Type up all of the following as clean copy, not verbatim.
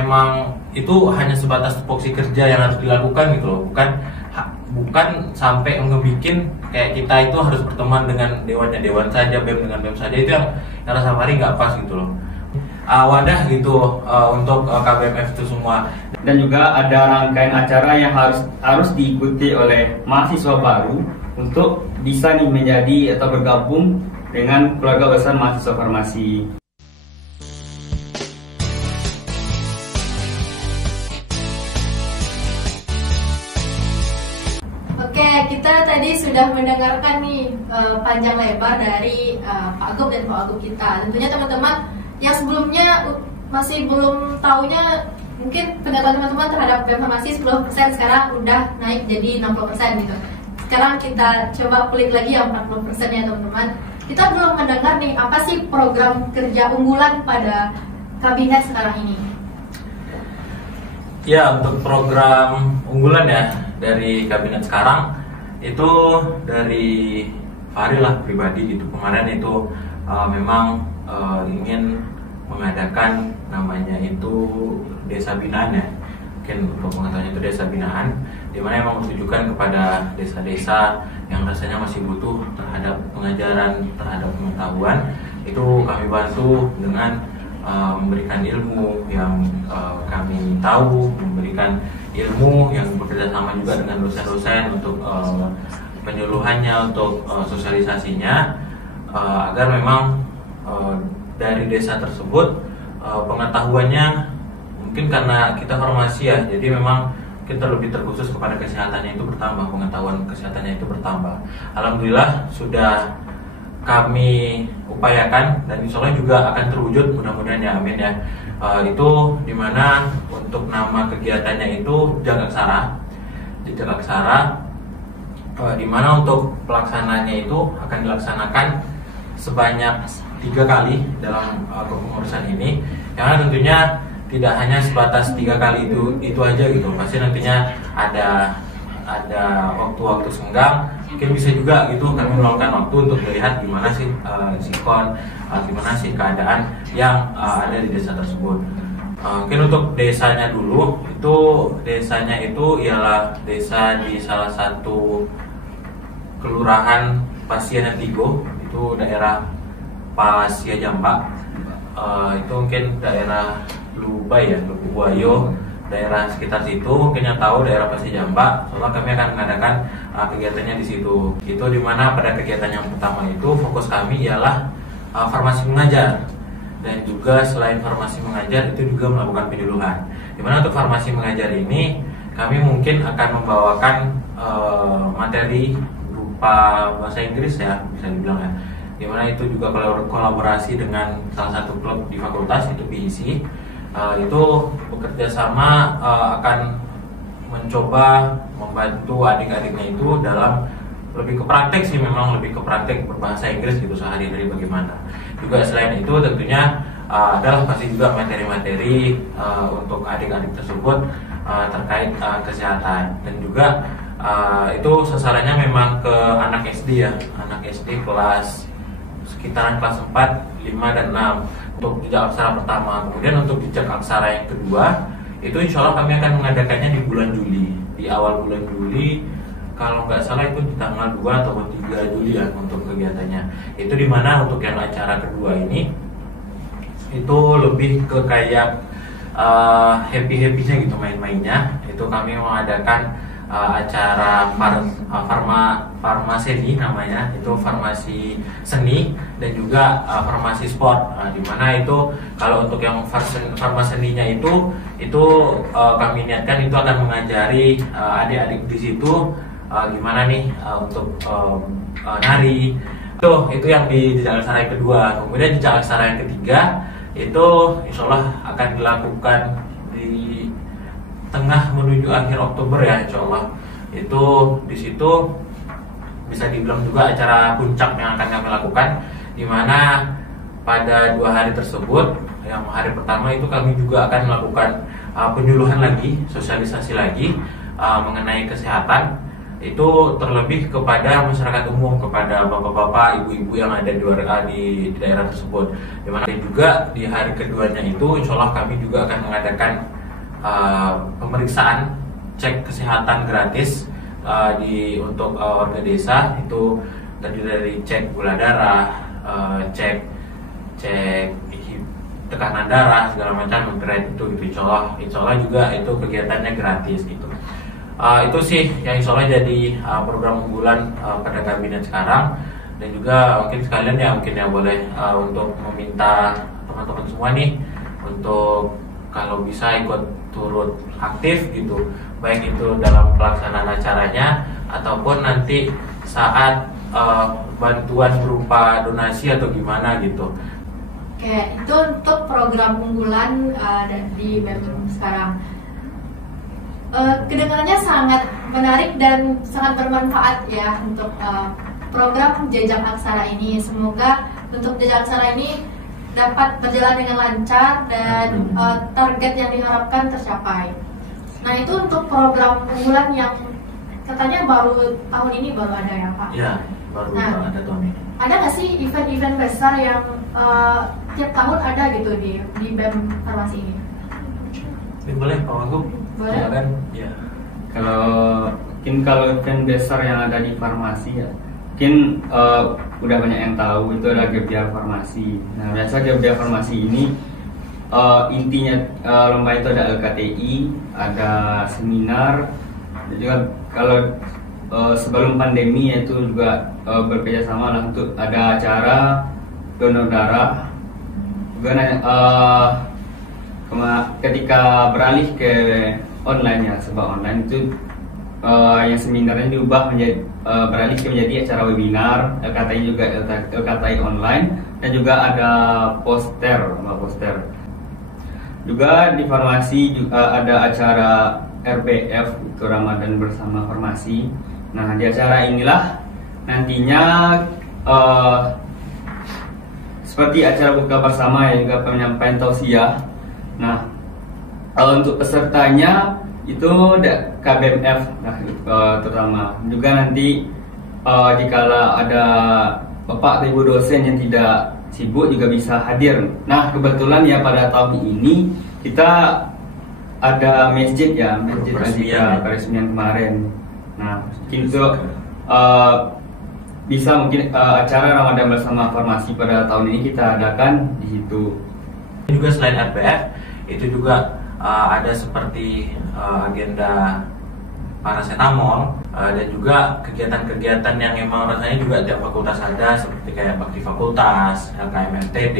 memang itu hanya sebatas tupoksi kerja yang harus dilakukan gitu loh, bukan sampai ngebikin kayak kita itu harus berteman dengan dewan saja, BEM dengan BEM saja. Itu yang rasa Fahri nggak pas gitu loh. Wadah gitu untuk KBMF itu semua. Dan juga ada rangkaian acara yang harus diikuti oleh mahasiswa baru untuk bisa nih menjadi atau bergabung dengan keluarga besar mahasiswa farmasi. Kita tadi sudah mendengarkan nih panjang lebar dari Pak Agop dan Pak Wagub kita. Tentunya teman-teman yang sebelumnya masih belum taunya, mungkin pendapat teman-teman terhadap BEM Farmasi 10%, sekarang udah naik jadi 60% gitu. Sekarang kita coba kulik lagi yang 40% ya teman-teman. Kita belum mendengar nih apa sih program kerja unggulan pada kabinet sekarang ini. Ya, untuk program unggulan ya dari kabinet sekarang itu dari Fahri lah pribadi gitu. Kemarin itu memang ingin mengadakan namanya itu desa binaan ya, mungkin untuk pengetahuannya itu desa binaan, dimana memang ditujukan kepada desa-desa yang rasanya masih butuh terhadap pengajaran, terhadap pengetahuan. Itu kami bantu dengan memberikan ilmu yang kami tahu, memberikan ilmu yang bekerja sama juga dengan dosen-dosen untuk penyuluhannya, untuk sosialisasinya, agar memang dari desa tersebut pengetahuannya, mungkin karena kita farmasi ya, jadi memang kita lebih terkhusus kepada kesehatannya itu bertambah, pengetahuan kesehatannya itu bertambah. Alhamdulillah sudah kami upayakan dan insya Allah juga akan terwujud, mudah-mudahan ya, amin ya. Itu dimana untuk nama kegiatannya itu Jaga Aksara, dimana untuk pelaksananya itu akan dilaksanakan sebanyak 3 kali dalam kepengurusan ini. Karena tentunya tidak hanya sebatas 3 kali itu aja gitu, pasti nantinya ada waktu-waktu senggang, mungkin bisa juga gitu kami meluangkan waktu untuk melihat gimana sih sikon, gimana sih keadaan yang ada di desa tersebut. Mungkin untuk desanya dulu, desanya itu ialah desa di salah satu kelurahan Pasian Tigo, itu daerah Pasia Jambak. Itu mungkin daerah Lubai ya, Lubuayo, daerah sekitar situ, mungkin yang tahu daerah Pasia Jambak. Soalnya kami akan mengadakan kegiatannya di situ. Itu dimana pada kegiatan yang pertama itu fokus kami ialah farmasi mengajar, dan juga selain farmasi mengajar itu juga melakukan penyuluhan. Dimana untuk farmasi mengajar ini kami mungkin akan membawakan materi berupa bahasa Inggris ya, bisa dibilang ya. Dimana itu juga kolaborasi dengan salah satu klub di fakultas, itu BIC. Itu bekerja sama akan mencoba membantu adik-adiknya itu dalam lebih ke praktek sih, memang lebih ke praktek berbahasa Inggris gitu sehari-hari bagaimana. Juga selain itu tentunya adalah pasti juga materi-materi untuk adik-adik tersebut terkait kesehatan, dan juga itu sasarannya memang ke anak SD ya, anak SD kelas sekitaran kelas 4, 5, dan 6 untuk jejak aksara pertama. Kemudian untuk jejak aksara yang kedua itu insya Allah kami akan mengadakannya di bulan Juli, di awal bulan Juli, kalau nggak salah itu di tanggal 2 atau 3 Juli ya untuk kegiatannya. Itu dimana untuk yang acara kedua ini itu lebih ke kayak happy-happynya gitu, main-mainnya. Itu kami mengadakan acara farmaseni namanya, itu farmasi seni dan juga farmasi sport. Dimana itu kalau untuk yang farmaseninya itu kami niatkan itu akan mengajari adik-adik di situ gimana nih untuk nari. Itu yang di jejak aksara yang kedua. Kemudian jejak aksara yang ketiga itu insya Allah akan dilakukan di tengah menuju akhir Oktober ya, insya Allah. Itu di situ bisa dibilang juga acara puncak yang akan kami lakukan, di mana pada 2 hari tersebut, yang hari pertama itu kami juga akan melakukan penyuluhan lagi, sosialisasi lagi mengenai kesehatan. itu terlebih kepada masyarakat umum, kepada bapak-bapak, ibu-ibu yang ada di daerah tersebut. Dimana juga di hari keduanya itu, insya Allah kami juga akan mengadakan pemeriksaan cek kesehatan gratis untuk warga desa. Itu terdiri dari cek gula darah, cek tekanan darah, segala macam, itu insya Allah juga itu kegiatannya gratis gitu. Itu sih yang insya Allah jadi program unggulan pada kabinet sekarang. Dan juga mungkin sekalian ya boleh untuk meminta teman-teman semua nih untuk kalau bisa ikut turut aktif gitu, baik itu dalam pelaksanaan acaranya ataupun nanti saat bantuan berupa donasi atau gimana gitu. Oke, itu untuk program unggulan di BEM sekarang. Kedengarannya sangat menarik dan sangat bermanfaat ya untuk program Jejak Aksara ini. Semoga untuk Jejak Aksara ini dapat berjalan dengan lancar dan target yang diharapkan tercapai. Nah, itu untuk program unggulan yang katanya baru tahun ini baru ada ya Pak? Ya, baru ada tahun ini. Ada nggak sih event-event besar yang tiap tahun ada gitu di BEM Farmasi ini? Boleh Pak Wagub? Boleh. Ya. Kalau event besar yang ada di farmasi ya, mungkin udah banyak yang tahu itu ada Gebiar Farmasi. Nah, biasa Gebiar Farmasi ini intinya lomba itu ada LKTI, ada seminar, dan juga kalau sebelum pandemi itu juga bekerja sama lah untuk ada acara donor darah. Juga ketika beralih ke online ya, sebab online itu yang seminarnya diubah menjadi beralih menjadi acara webinar, LKTI juga LKTI online, dan juga ada poster. Juga di farmasi juga ada acara RBF, itu Ramadan Bersama Farmasi. Nah, di acara inilah nantinya seperti acara buka bersama yang juga penyampaian tausiah. Nah, untuk pesertanya itu KBMF terutama. Juga nanti jika ada bapak atau ibu dosen yang tidak sibuk juga bisa hadir. Nah, kebetulan ya pada tahun ini kita ada masjid peresmian kemarin. Nah, itu bisa mungkin acara Ramadan Bersama Farmasi pada tahun ini kita adakan di situ. Juga selain RBF itu juga ada seperti agenda paracetamol dan juga kegiatan-kegiatan yang memang rasanya juga tiap fakultas ada, seperti kayak bakti fakultas, LKMFTD,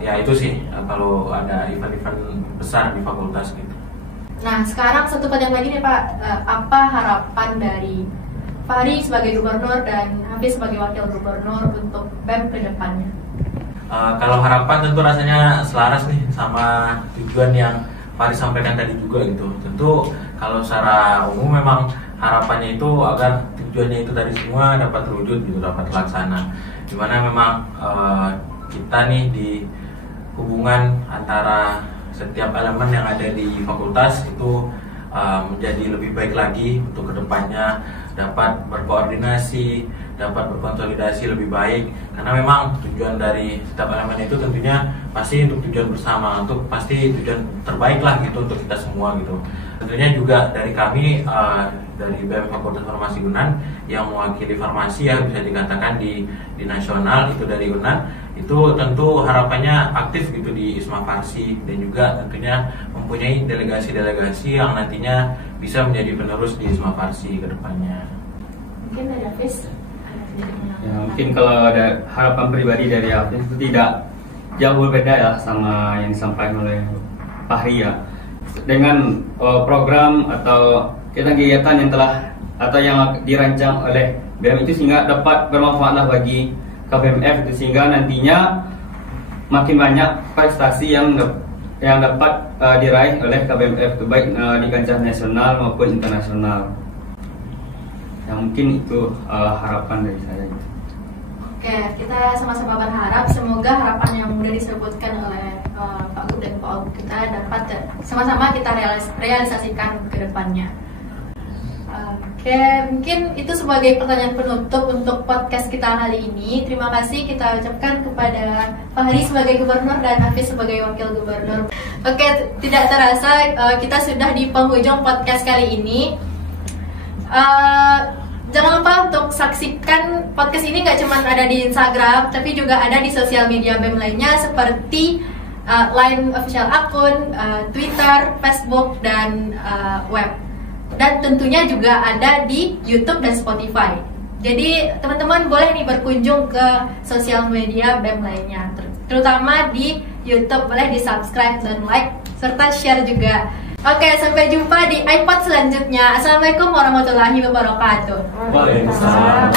ya itu sih kalau ada event-event besar di fakultas gitu. Nah, sekarang satu pertanyaan lagi nih Pak, apa harapan dari Fahri sebagai gubernur dan Hafiz sebagai wakil gubernur untuk BEM ke depannya? Kalau harapan tentu rasanya selaras nih sama tujuan yang Fahri sampaikan tadi juga gitu. Tentu kalau secara umum memang harapannya itu agar tujuannya itu tadi semua dapat terwujud gitu, dapat terlaksana. Dimana memang kita nih di hubungan antara setiap elemen yang ada di fakultas itu menjadi lebih baik lagi untuk kedepannya, dapat berkoordinasi, dapat berkonsolidasi lebih baik, karena memang tujuan dari setiap elemen itu tentunya pasti untuk tujuan bersama, untuk pasti tujuan terbaik lah gitu untuk kita semua gitu. Tentunya juga dari kami dari BEM Fakultas Farmasi UNAN yang mewakili farmasi ya bisa dikatakan di nasional itu dari UNAN, itu tentu harapannya aktif gitu di ISMA Farsi, dan juga tentunya mempunyai delegasi-delegasi yang nantinya bisa menjadi penerus di ISMA Farsi ke depannya. Mungkin dari Hafiz? Ya, mungkin kalau ada harapan pribadi dari Hafiz itu tidak jauh berbeda ya sama yang disampaikan oleh Fahri ya. Dengan program atau kegiatan yang telah atau yang dirancang oleh BEM itu sehingga dapat bermanfaat bagi KBMF itu, sehingga nantinya makin banyak prestasi yang dapat diraih oleh KBMF itu, baik di kancah nasional maupun internasional. Yang mungkin itu harapan dari saya. Oke, kita sama-sama berharap semoga harapan yang sudah disebutkan oleh Pak Gub dan Pak Wagub kita dapat sama-sama kita realisasikan ke depannya. Oke, mungkin itu sebagai pertanyaan penutup untuk podcast kita kali ini. Terima kasih kita ucapkan kepada Pak Hari sebagai gubernur dan Hafiz sebagai wakil gubernur. Oke, tidak terasa kita sudah di penghujung podcast kali ini. Jangan lupa untuk saksikan podcast ini, nggak cuma ada di Instagram, tapi juga ada di sosial media BEM lainnya seperti Line official akun, Twitter, Facebook, dan web. Dan tentunya juga ada di YouTube dan Spotify. Jadi teman-teman boleh nih berkunjung ke sosial media BEM lainnya, terutama di YouTube boleh di subscribe dan like serta share juga. Oke, sampai jumpa di iPod selanjutnya. Assalamualaikum warahmatullahi wabarakatuh. Waalaikumsalam.